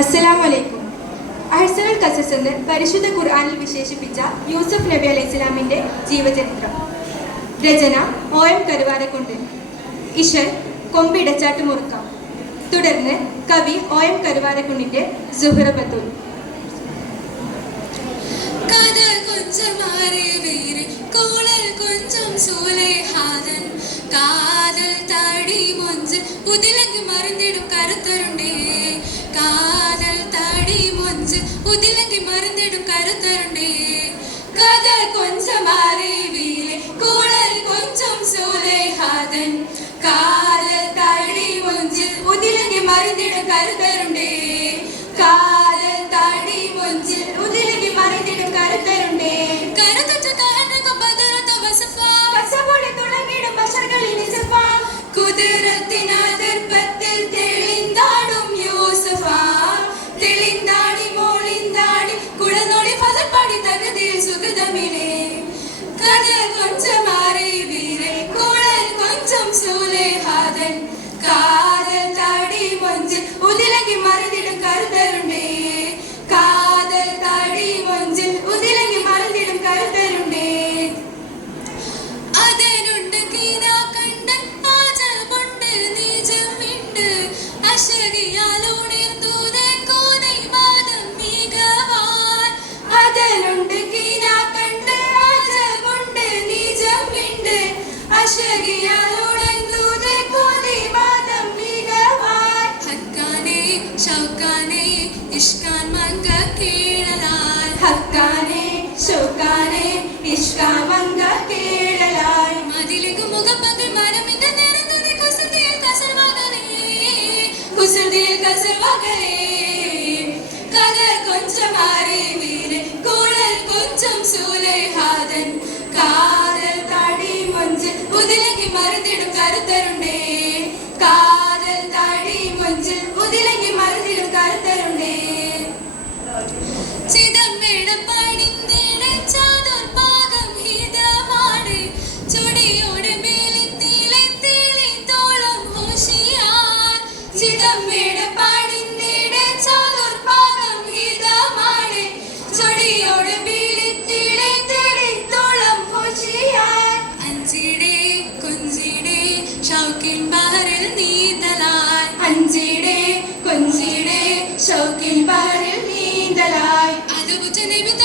അസ്സലാം വലൈക്കും അഹ്സനുൽ കസസ് എന്ന് പരിശുദ്ധ ഖുർആാനിൽ വിശേഷിപ്പിച്ച യൂസഫ് നബി അലൈഹി ഇസ്ലാമിന്റെ ജീവചരിത്രം. രചന ഒ എം കരുവാരക്കുണ്ട്. ഇഷൻ കൊമ്പിടച്ചാട്ട് മുറുക്കാം. തുടർന്ന് കവി ഒ എം കരുവാരക്കുണ്ടിന്റെ സുഹറ ബത്തൂർ കഥ കൊഞ്ചം വേര് കൂടൽ കൊഞ്ചം സൂലേഹാദൻ കാതൽ തടി ഹാക്കാനെ ഇഷ്കാൻ മങ്ക ഹക്കാനെ ഷോക്കാനെ ഇഷ്കാ சவுக்கில் பரு நீந்தலாய் அது உச்ச நிமித்த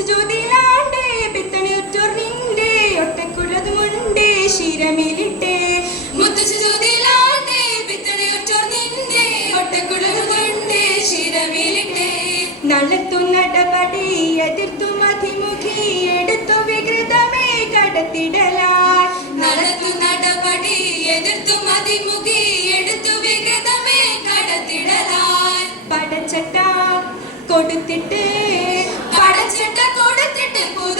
ജ്യോതിയിലാണ്ടേ പിത്തണിയൊറ്റൊറിന്റെ ഒട്ടക്കുലതുമുണ്ട് ശിരമിലിട്ടേ. ശിരമിലിട്ടേ. നടപടി എതിർത്തും മതിമുഖി എടുത്തു വിഗ്രഹം கொடுத்துட்டு படச்சட்டை கொடுத்துட்டு புது